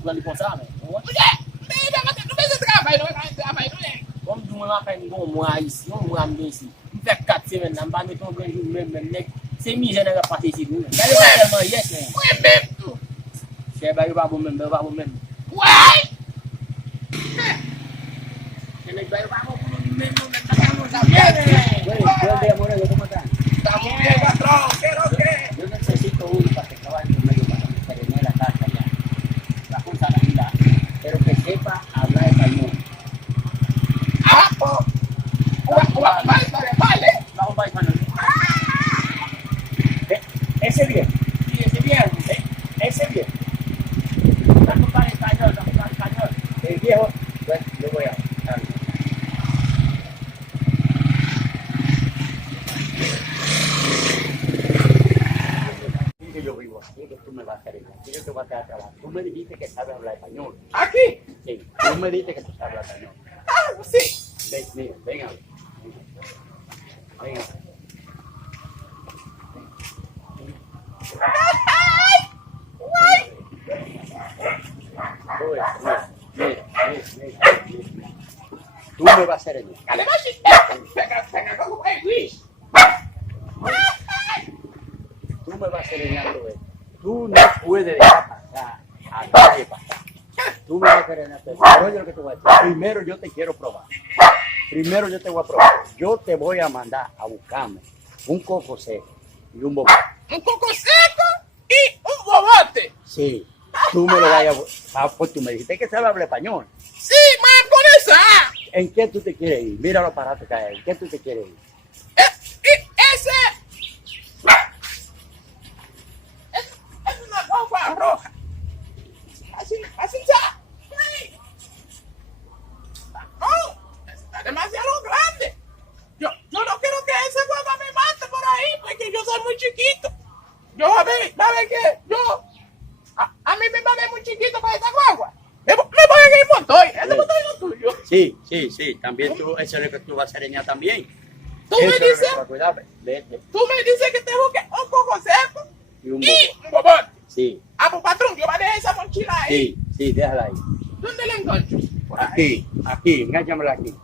bulan di kosan Udah, beda kan? Não bisa trabalhar, não vai trabalhar, não é? comme du moment fait bon moi ici on moi ici fait 4 semaines dans pas mettre un jour même nek c'est mi général parti ici nous d'aller tellement yes mais Ué, mesmo. c'est pas bon même Uai! c'est nek pas bon même tá bien ¿cómo está? Estamos bien, patrón, ¿qué Yo necesito uno para que trabaje conmigo para que se termine la casa ya. La funcionalidad. Pero que sepa hablar español. Ah, po. Vale. Vamos para español. Ese bien. Sí, ese bien. Ese bien. Estamos para español. El viejo, pues yo voy a hablar. Yo vivo aquí, que tú me vas a hacer aquí, yo te voy a hacer trabajo. Tú me dijiste que sabes hablar español. Aqui? Sí, tú me dijiste que tú sabes hablar español. Ah, sim. Mira, venga. Venga. Mira. Tú me vas a hacer el Cadê meu chip? Pega como é, Luiz. Tú me vas a enseñar todo esto. Tú no puedes dejar pasar a nadie pasar. Tú me vas a enseñar todo esto. Pero oye lo que te voy a decir. Primero yo te quiero probar. Primero yo te voy a probar. Yo te voy a mandar a buscarme un coco seco y un bobote. Um coco seco e um bobote. Sí. Tú me lo vayas a buscar. Pues tú me dijiste que sabes hablar español. Sim, mas por isso. ¿En qué tú te quieres ir? Mira los aparatos que hay. ¿En qué tú te quieres ir? Esse uma bomba roja. Assim já. Oh, está demasiado grande. Yo no quiero que ese guagua me mate por ahí porque yo soy muy chiquito. Yo va a ver que yo a mí me va a ver muy chiquito para esa guagua. Me voy a ir motor. Ese motor es lo tuyo. Sí. También tú, eso es lo que tú vas a enseñar también. Tú me dices, Vete. tú me dices que te busques un coco seco Y un y bobote. un bobote. Sí, Ah, pues patrón, yo voy a dejar esa mochila ahí. sí, déjala ahí. ¿Dónde la encuentro? Por ahí. Aquí, enganchámela aquí.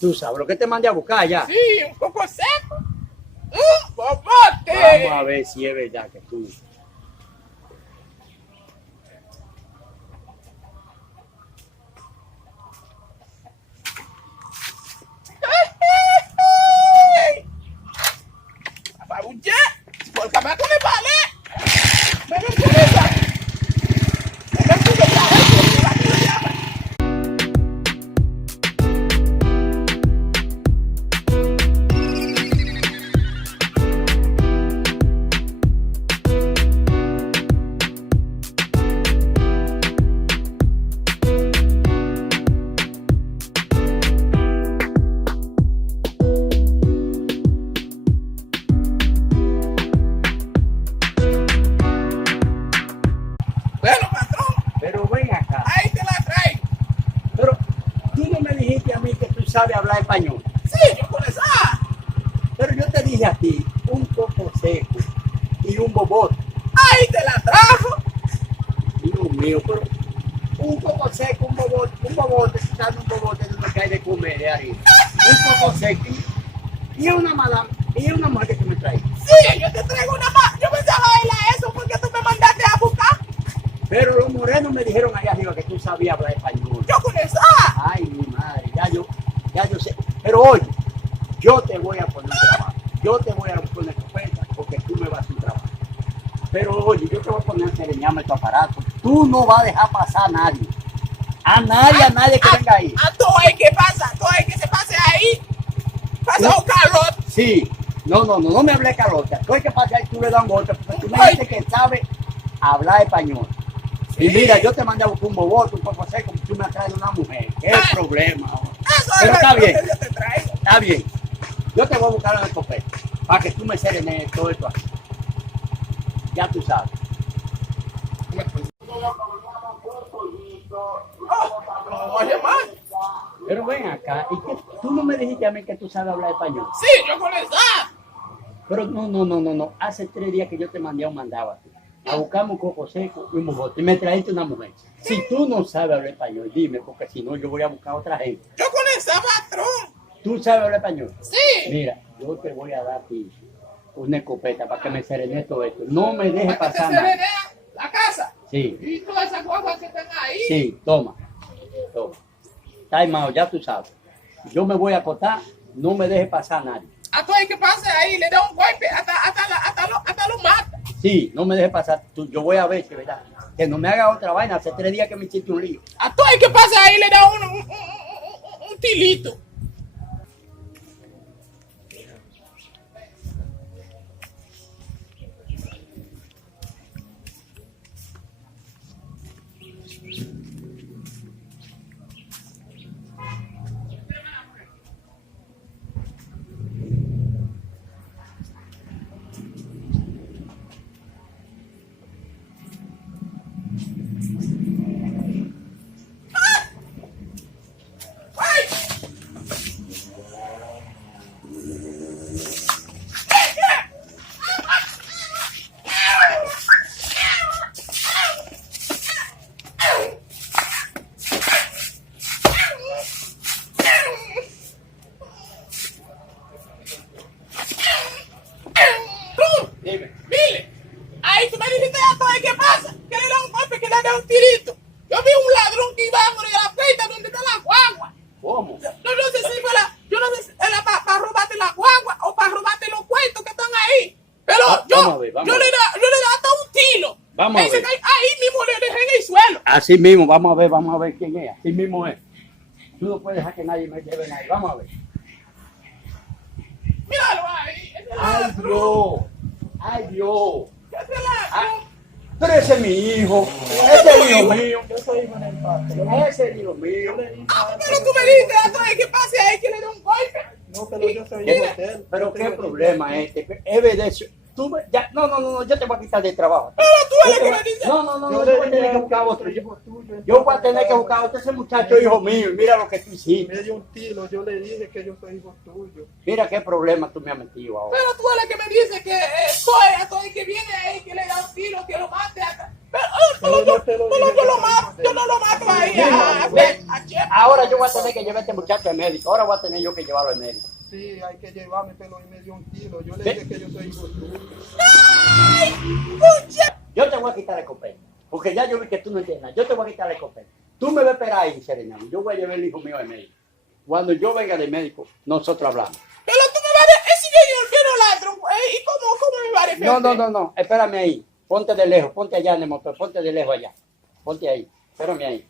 Tú sabes lo que te mandé a buscar ya. Sí, un coco seco, un bobote. Vamos a ver si es verdad que tú. Apabuché, porque me con el vale. Me ven con esa. Me ven con esa. Bueno, patrón, Pero ven acá. ahí te la traigo. Pero tú no me dijiste a mí que tú sabes hablar español. Sí, yo con esa. Pero yo te dije a ti un coco seco y un bobote. Ahí te la trajo. Dios mío, pero un coco seco, un bobote, tú sabes un bobote de lo que hay de comer de harina. Un coco seco y una madame, y una mujer que tú me traes. Sí, yo te traigo una más. Yo pensaba bailar eso porque tú me mandaste a buscar. Pero los morenos me dijeron allá arriba que tú sabías hablar español. Yo con esa. Ay, mi madre, ya yo sé. Pero oye, yo te voy a poner trabajo. Yo te voy a poner oferta porque tú me vas a hacer un trabajo. Pero oye, yo te voy a poner a enseñarme tu aparato. Tú no vas a dejar pasar a nadie. A nadie que venga ahí. A todo el que pasa, todo el que se pase ahí. Pasa un calor. Sí. No me hables calota. Todo el que pase ahí tú le das un golpe porque tú me dices que sabes hablar español. Y mira, yo te mandé a buscar un bobote, un poco seco, tú me has traído una mujer. ¿Qué problema? Eso Pero es está lo bien. que yo te traigo. Está bien. Yo te voy a buscar en el copete para que tú me serenes todo esto aquí. Ya tú sabes. No, oye más. Pero ven acá, ¿y qué? Tú no me dijiste a mí que tú sabes hablar español. Sí, yo con esa. Pero no. Hace 3 días que yo te mandé a un mandado a ti. A buscarme un coco seco y un mojote. Y me trajiste una mujer. Si tú no sabes hablar español, dime, porque si no, yo voy a buscar a otra gente. Yo con esa, patrón. ¿Tú sabes hablar español? Sí. Mira, yo te voy a dar a ti una escopeta para que me serene todo esto. No me dejes Para que te pasar nada. serenea la casa. Sí, Y todas esas guaguas que están ahí. sí, toma. Time out, ya tú sabes. Yo me voy a acostar, no me dejes pasar nadie. A todo el que pase ahí le da un golpe, hasta lo mata. Sí, no me dejes pasar. Yo voy a ver, que verdad. Que no me haga otra vaina. Hace 3 días que me hiciste un lío. A todo el que pase ahí le da un tilito. Dime. Dile, ahí tú me dijiste a todo el que pasa, que le da un golpe, que le da un tirito. Yo vi un ladrón que iba por la puerta donde está la guagua. ¿Cómo? Yo no sé si fue yo no sé si era para robarte la guagua o para robarte los cuentos que están ahí. Pero Vamos a ver, vamos yo a le ver. da hasta un tiro. Vamos a Dice ver. que ahí mismo le dejé en el suelo. Así mismo, vamos a ver quién es. Así mismo es. Tú no puedes dejar que nadie me lleve nadie. Vamos a ver. Míralo ahí. Ese Ay, ladrón. Dios. Ay, Dios. Ese Ah, ladrón. pero ese es mi hijo. Ese es el hijo mío. Yo soy hijo del padre. Ese es el hijo mío. Pero tú me dijiste a todo el que pase ahí que le dé un golpe. No, pero yo soy hijo de él. Pero Yo qué tengo problema es este. Evidencio. Tú ya, no, yo te voy a quitar del trabajo. Pero tú eres el que me dice. No, Yo yo voy a le tener que dije buscar que otro. soy hijo tuyo, Yo voy a tener que buscar otro. Ese muchacho es hijo mío. Y mira lo que tú hiciste. Me dio un tiro, yo le dije que yo soy hijo tuyo. Mira qué problema tú me has metido ahora. Pero tú eres el que me dice que soy a todo el que viene ahí, que le da un tiro, que lo mate acá. Pero yo te lo dije yo que lo soy mato, hijo de yo no lo mato ahí Ven, a Chepo. ahora yo voy a tener que llevar a este muchacho al médico. Ahora voy a tener yo que llevarlo al médico. Sí, hay que llevarme, pero y me dio un tiro. Yo le ¿Qué? dije que yo soy hijo tuyo. ¡Ay! ¡Pucha! Yo te voy a quitar el escopeta. Porque ya yo vi que tú no entiendes nada. Yo te voy a quitar el escopeta. Tú me vas a esperar ahí, Serenado. Yo voy a llevar el hijo mío al médico. Cuando yo venga del médico, nosotros hablamos. Pero tú me vas a decir, ese yo no ladro, ¿y cómo me va a defender? No. Espérame ahí. Ponte de lejos. Ponte allá en el motor. Ponte de lejos allá. Ponte ahí. Espérame ahí.